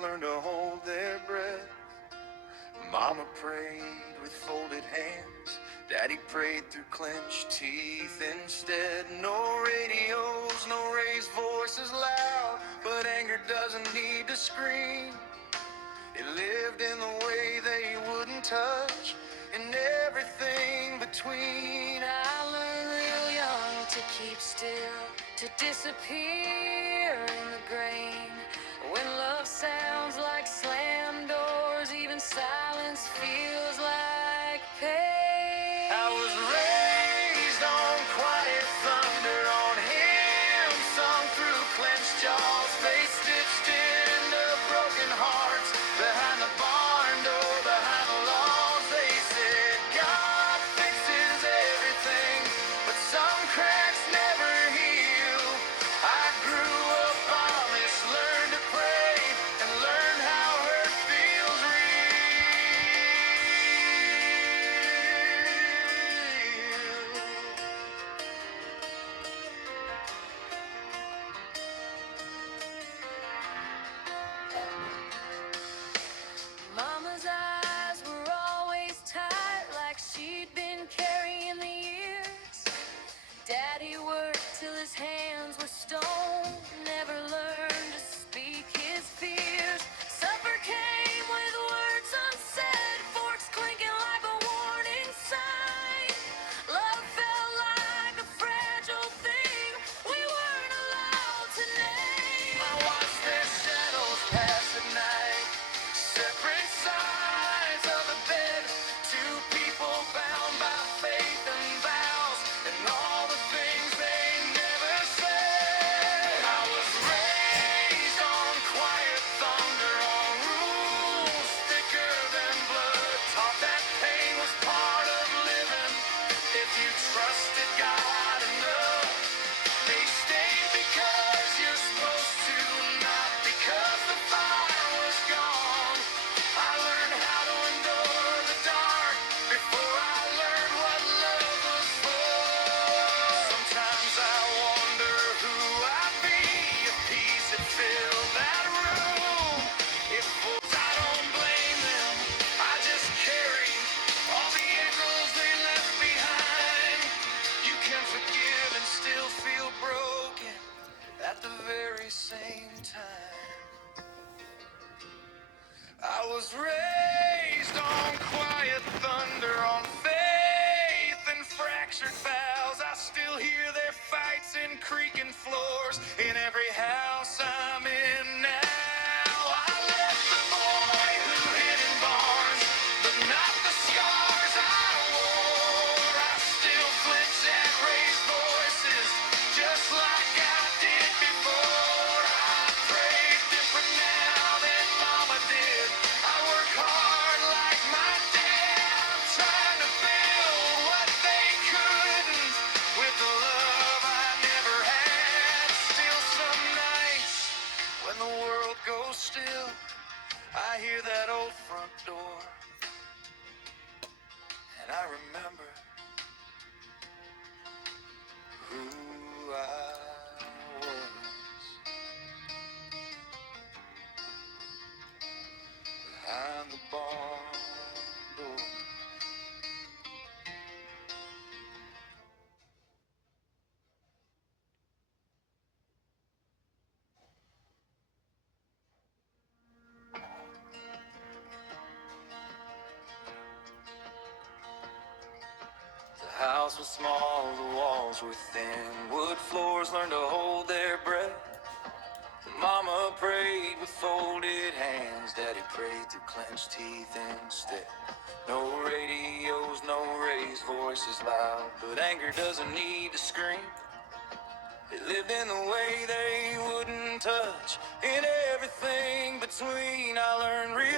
learn to hold their breath. Mama prayed with folded hands. Daddy prayed through clenched teeth instead. No radios, no raised voices loud, but anger doesn't need to scream. It lived in the way they wouldn't touch, and everything between. I learned real young to keep still, to disappear in the grain. When love sounds like slam doors, even silence feels like pain. I was raised on quiet thunder, on hymns sung through clenched jaws, face stitched into broken hearts. Behind the barn door, behind the laws, they said God fixes everything, but some cracks never heal. I grew up honest, learned to pray, and learned how hurt feels real. Mama's eyes were always tight, like she'd been carrying the years. Daddy worked till his hands were stone, never learned to speak his fears. Supper came with words unsaid, forks clinking like a warning sign. Love felt like a fragile thing we weren't allowed to name. I watched their shadows pass at night, separate sides of the bed, two people bound by faith and vows, and all the things they never said. I was raised on quiet thunder, on rules thicker than blood, taught that pain was part of living. If you trusted God enough, they stayed because you're supposed to, not because the fire was gone. I learned how to endure the dark before I learned what love was for. Sometimes I wonder who I'd be if peace had filled that room. If I don't blame them, I just carry all the echoes they left behind. You can forgive and still feel broken at the very same time. I was raised on quiet thunder, on faith and fractured vows. I still hear their fights in creaking floors in every house I'm in now. I left the boy who hid in barns, but not the scars I wore. I still flinch at raised voices, just like I did before. I pray different now than Mama did. I work hard like my dad, trying to build what they couldn't with the love I never had. Still some nights when the world goes still, I hear that old front door, and I remember who I was behind the barn door. The house was small, the walls were thin, wood floors learned to hold their breath. Mama prayed with folded hands, Daddy prayed through clenched teeth instead. No radios, no raised voices loud, but anger doesn't need to scream. It lived in the way they wouldn't touch, in everything between. I learned real